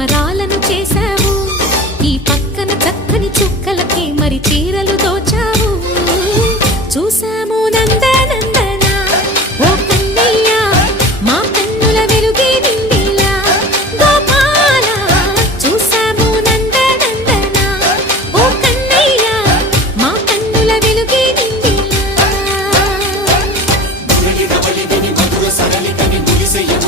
సంబరాలను చేశావు. ఈ పక్కన చక్కని చుక్కలకి మరి చీరలు దోచావు. చూసాము నందనందన ఓ కన్నయ్య మా కన్నుల వెలుగే నిండిలా. గోపాల చూసాము నందనందన ఓ కన్నయ్య మా కన్నుల వెలుగే నిండిలా. మురళి రవళి విని మధుర సరళి కవి మురిసెయ్యమ